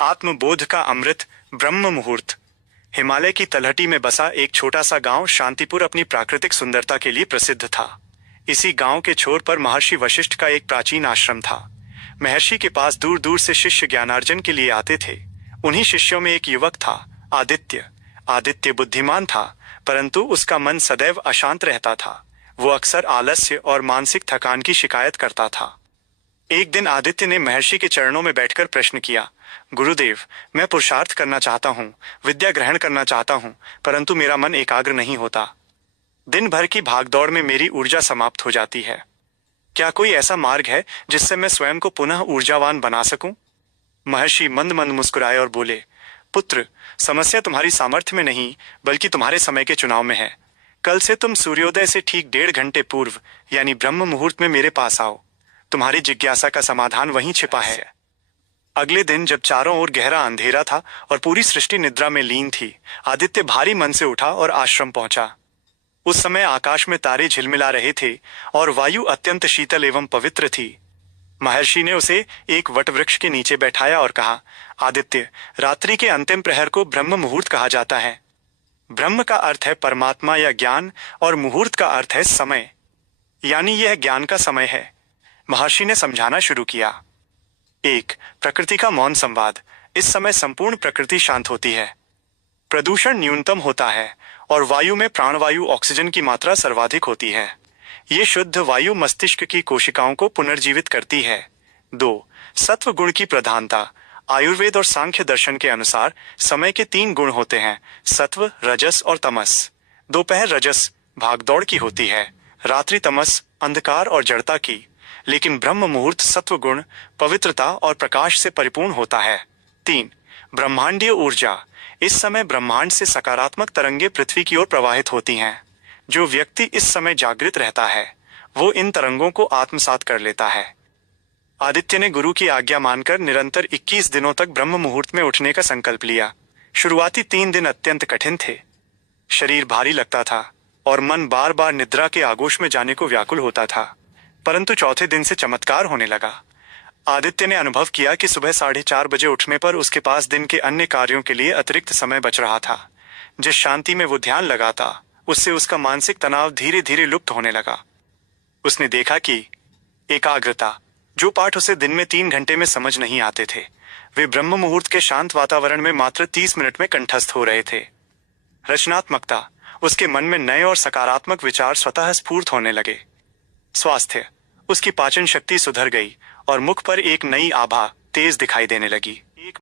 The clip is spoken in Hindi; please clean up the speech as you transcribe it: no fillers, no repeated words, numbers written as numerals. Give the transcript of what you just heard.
आत्मबोध का अमृत ब्रह्म मुहूर्त। हिमालय की तलहटी में बसा एक छोटा सा गांव शांतिपुर अपनी प्राकृतिक सुंदरता के लिए प्रसिद्ध था। इसी गांव के छोर पर महर्षि वशिष्ठ का एक प्राचीन आश्रम था। महर्षि के पास दूर दूर से शिष्य ज्ञानार्जन के लिए आते थे। उन्हीं शिष्यों में एक युवक था, आदित्य। आदित्य बुद्धिमान था, परंतु उसका मन सदैव अशांत रहता था। वो अक्सर आलस्य और मानसिक थकान की शिकायत करता था। एक दिन आदित्य ने महर्षि के चरणों में बैठकर प्रश्न किया, गुरुदेव, मैं पुरुषार्थ करना चाहता हूँ, विद्या ग्रहण करना चाहता हूँ, परंतु मेरा मन एकाग्र नहीं होता। दिन भर की भागदौड़ में मेरी ऊर्जा समाप्त हो जाती है। क्या कोई ऐसा मार्ग है जिससे मैं स्वयं को पुनः ऊर्जावान बना सकूं? महर्षि मंद मंद मुस्कुराए और बोले, पुत्र, समस्या तुम्हारी सामर्थ्य में नहीं, बल्कि तुम्हारे समय के चुनाव में है। कल से तुम सूर्योदय से ठीक 1.5 घंटे पूर्व यानी ब्रह्म मुहूर्त में मेरे पास आओ। तुम्हारी जिज्ञासा का समाधान वहीं छिपा है। अगले दिन जब चारों ओर गहरा अंधेरा था और पूरी सृष्टि निद्रा में लीन थी, आदित्य भारी मन से उठा और आश्रम पहुंचा। उस समय आकाश में तारे झिलमिला रहे थे और वायु अत्यंत शीतल एवं पवित्र थी। महर्षि ने उसे एक वटवृक्ष के नीचे बैठाया और कहा, आदित्य, रात्रि के अंतिम प्रहर को ब्रह्म मुहूर्त कहा जाता है। ब्रह्म का अर्थ है परमात्मा या ज्ञान और मुहूर्त का अर्थ है समय, यानी यह ज्ञान का समय है। महर्षि ने समझाना शुरू किया। 1. प्रकृति का मौन संवाद। इस समय संपूर्ण प्रकृति शांत होती है। प्रदूषण न्यूनतम होता है और वायु में प्राणवायु ऑक्सीजन की मात्रा सर्वाधिक होती है। ये शुद्ध वायु मस्तिष्क की कोशिकाओं को पुनर्जीवित करती है। 2. सत्व गुण की प्रधानता। आयुर्वेद और सांख्य दर्शन के अनुसार समय के 3 गुण होते हैं, सत्व, रजस और तमस। दोपहर रजस भागदौड़ की होती है, रात्रि तमस अंधकार और जड़ता की, लेकिन ब्रह्म मुहूर्त सत्व गुण, पवित्रता और प्रकाश से परिपूर्ण होता है। 3. ब्रह्मांडीय ऊर्जा। इस समय ब्रह्मांड से सकारात्मक तरंगे पृथ्वी की ओर प्रवाहित होती हैं। जो व्यक्ति इस समय जागृत रहता है, वो इन तरंगों को आत्मसात कर लेता है। आदित्य ने गुरु की आज्ञा मानकर निरंतर 21 दिनों तक ब्रह्म मुहूर्त में उठने का संकल्प लिया। शुरुआती 3 दिन अत्यंत कठिन थे। शरीर भारी लगता था और मन बार बार निद्रा के आगोश में जाने को व्याकुल होता था, परंतु चौथे दिन से चमत्कार होने लगा। आदित्य ने अनुभव किया कि सुबह 4:30 बजे उठने पर उसके पास दिन के अन्य कार्यों के लिए अतिरिक्त समय बच रहा था। जिस शांति में वो ध्यान लगाता, उससे उसका मानसिक तनाव धीरे धीरे लुप्त होने लगा। उसने देखा कि एकाग्रता, जो पाठ उसे दिन में 3 घंटे में समझ नहीं आते थे, वे ब्रह्म मुहूर्त के शांत वातावरण में मात्र 30 मिनट में कंठस्थ हो रहे थे। रचनात्मकता, उसके मन में नए और सकारात्मक विचार स्वतः स्फूर्त होने लगे। स्वास्थ्य, उसकी पाचन शक्ति सुधर गई और मुख पर एक नई आभा तेज दिखाई देने लगी।